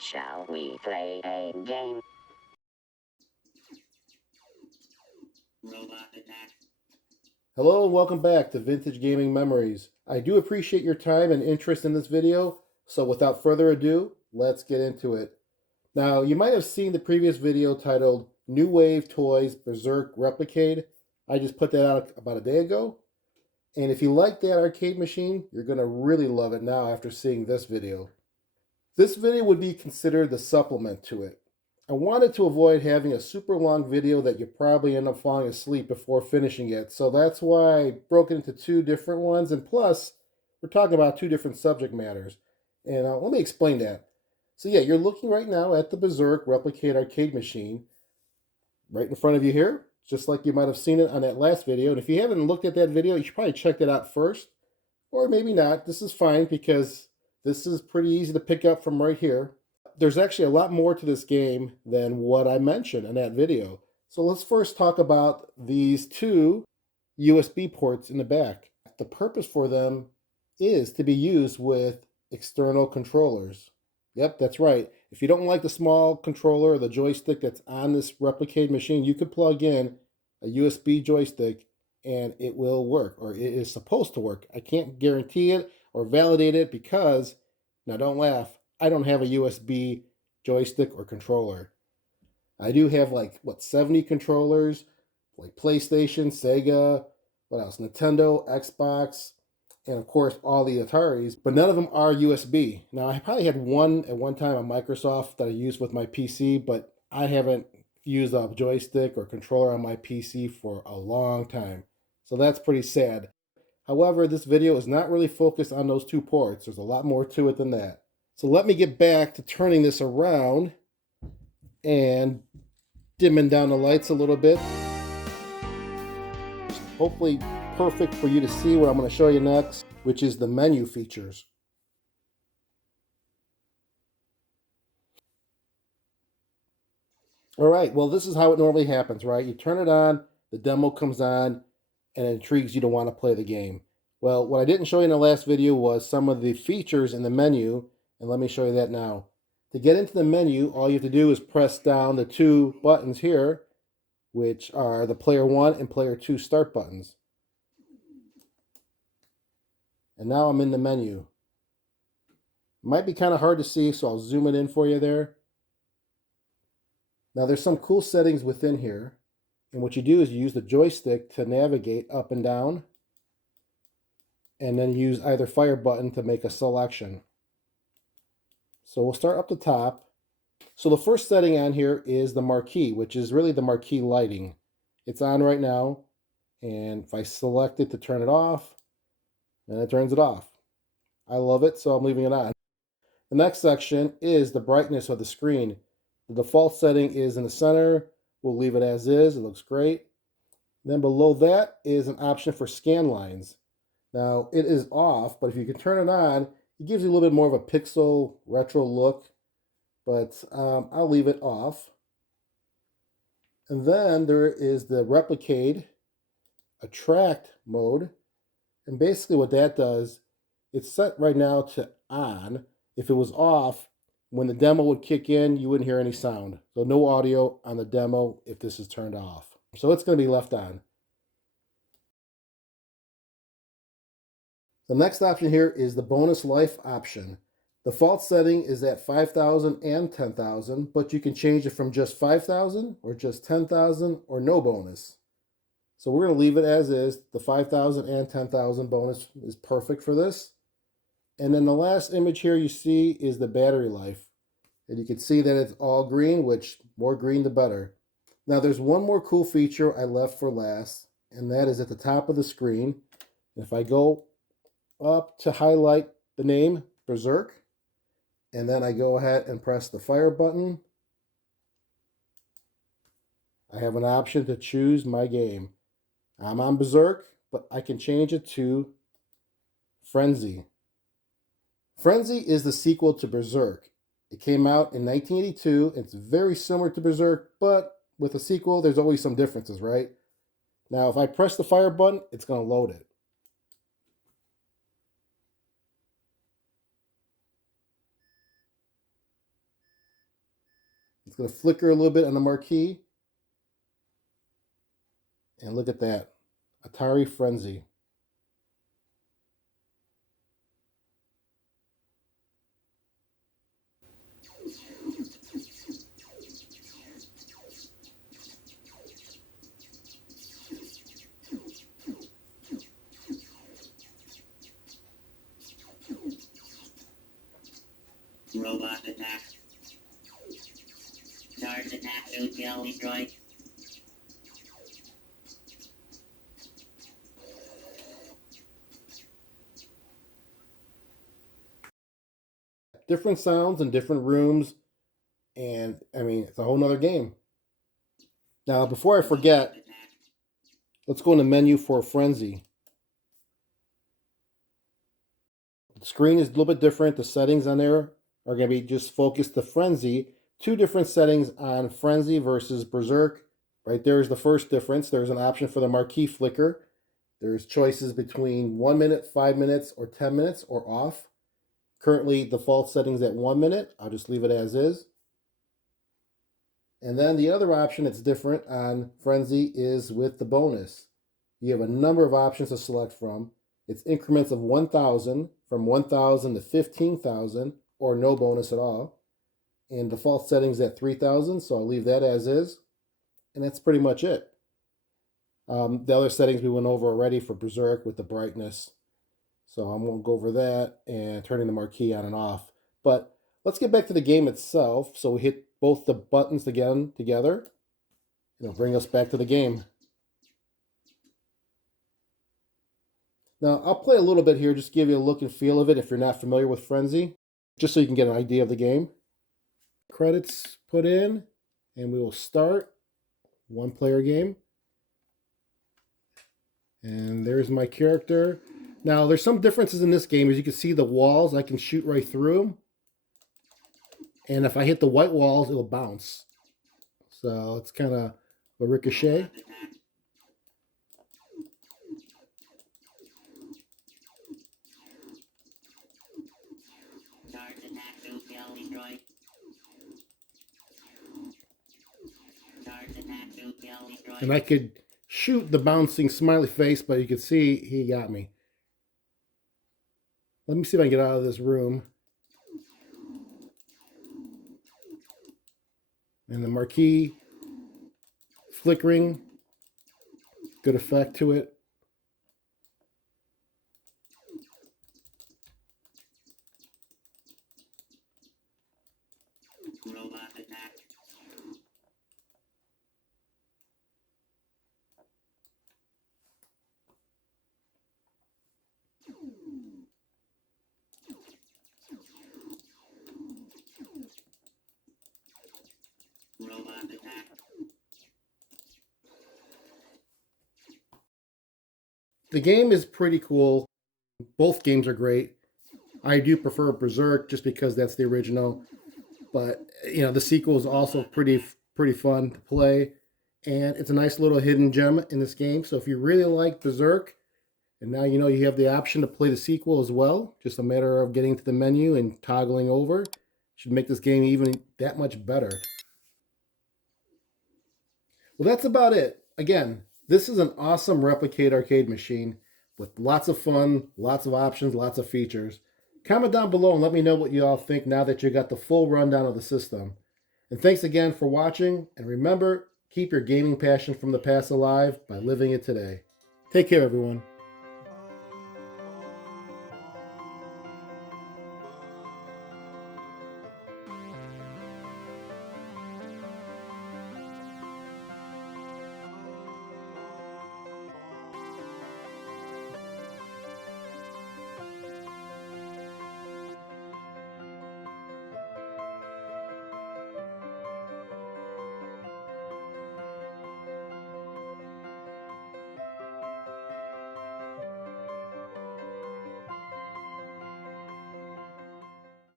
Shall we play a game? Robot attack. Hello and welcome back to Vintage Gaming Memories. I do appreciate your time and interest in this video, so without further ado, let's get into it. Now, you might have seen the previous video titled New Wave Toys Berzerk RepliCade. I just put that out about a day ago. And if you like that arcade machine, you're going to really love it now after seeing this video. This video would be considered the supplement to it. I wanted to avoid having a super long video that you probably end up falling asleep before finishing it, so that's why I broke it into two different ones, and plus, we're talking about two different subject matters. And let me explain that. So yeah, you're looking right now at the Berzerk RepliCade arcade machine right in front of you here, just like you might have seen it on that last video. And if you haven't looked at that video, you should probably check that out first, or maybe not. This is fine because this is pretty easy to pick up from right here. There's actually a lot more to this game than what I mentioned in that video. So let's first talk about these two USB ports in the back. The purpose for them is to be used with external controllers. Yep, that's right. If you don't like the small controller or the joystick that's on this RepliCade machine, you could plug in a USB joystick and it will work, or it is supposed to work. I can't guarantee it or validate it because, now don't laugh, I don't have a USB joystick or controller. I do have like, 70 controllers, like PlayStation, Sega, what else, Nintendo, Xbox, and of course all the Ataris, but none of them are USB. Now I probably had one at one time, a Microsoft that I used with my PC, but I haven't used a joystick or controller on my PC for a long time. So that's pretty sad. However, this video is not really focused on those two ports. There's a lot more to it than that. So let me get back to turning this around and dimming down the lights a little bit. Hopefully perfect for you to see what I'm going to show you next, which is the menu features. All right, well, this is how it normally happens, right? You turn it on, the demo comes on, and it intrigues you to want to play the game. Well, what I didn't show you in the last video was some of the features in the menu, and let me show you that now. To get into the menu, all you have to do is press down the two buttons here, which are the Player 1 and Player 2 start buttons. And now I'm in the menu. It might be kind of hard to see, so I'll zoom it in for you there. Now there's some cool settings within here. And what you do is you use the joystick to navigate up and down, and then use either fire button to make a selection. So we'll start up the top. So the first setting on here is the marquee, which is really the marquee lighting. It's on right now, and if I select it to turn it off, then it turns it off. I love it, so I'm leaving it on. The next section is the brightness of the screen. The default setting is in the center. We'll leave it as is. It looks great. Then below that is an option for scan lines. Now it is off, but if you can turn it on, it gives you a little bit more of a pixel retro look, but I'll leave it off. And then there is the RepliCade attract mode. And basically what that does, it's set right now to on. If it was off, when the demo would kick in, you wouldn't hear any sound. So no audio on the demo if this is turned off. So it's going to be left on. The next option here is the bonus life option. The default setting is at 5,000 and 10,000, but you can change it from just 5,000 or just 10,000 or no bonus. So we're going to leave it as is. The 5,000 and 10,000 bonus is perfect for this. And then the last image here you see is the battery life. And you can see that it's all green, which more green the better. Now there's one more cool feature I left for last, and that is at the top of the screen. If I go up to highlight the name Berzerk, and then I go ahead and press the fire button, I have an option to choose my game. I'm on Berzerk, but I can change it to Frenzy. Frenzy is the sequel to Berzerk. It came out in 1982. It's very similar to Berzerk, but with a sequel, there's always some differences, right? Now, if I press the fire button, it's going to load it. It's going to flicker a little bit on the marquee. And look at that. Atari Frenzy. Robot attack. Charge attack to kill destroy. Different sounds in different rooms. And, I mean, it's a whole nother game. Now, before I forget, let's go in the menu for Frenzy. The screen is a little bit different. The settings on there are going to be just focused to Frenzy. Two different settings on Frenzy versus Berzerk. Right there's the first difference. There's an option for the marquee flicker. There's choices between 1 minute, 5 minutes, or 10 minutes, or off. Currently, default settings at 1 minute. I'll just leave it as is. And then the other option that's different on Frenzy is with the bonus. You have a number of options to select from. It's increments of 1,000, from 1,000 to 15,000, or no bonus at all. And default settings at 3,000, so I'll leave that as is. And that's pretty much it. The other settings we went over already for Berzerk with the brightness. So I won't go over that and turning the marquee on and off. But let's get back to the game itself. So we hit both the buttons again together. It'll bring us back to the game. Now, I'll play a little bit here, just to give you a look and feel of it if you're not familiar with Frenzy, just so you can get an idea of the game. Credits put in, and we will start one-player game. And there's my character. Now, there's some differences in this game. As you can see, the walls, I can shoot right through them. And if I hit the white walls, it'll bounce. So it's kind of a ricochet. Charge attack to kill destroy. Charge attack to kill destroy. And I could shoot the bouncing smiley face, but you can see he got me. Let me see if I can get out of this room. And the marquee flickering, good effect to it. Robot attack. Robot attack. The game is pretty cool. Both games are great. I do prefer Berzerk just because that's the original. But, you know, the sequel is also pretty fun to play. And it's a nice little hidden gem in this game. So if you really like Berzerk, and now you know you have the option to play the sequel as well, just a matter of getting to the menu and toggling over, should make this game even that much better. Well, that's about it. Again, this is an awesome RepliCade arcade machine with lots of fun, lots of options, lots of features. Comment down below and let me know what you all think now that you got the full rundown of the system. And thanks again for watching, and remember, keep your gaming passion from the past alive by living it today. Take care, everyone.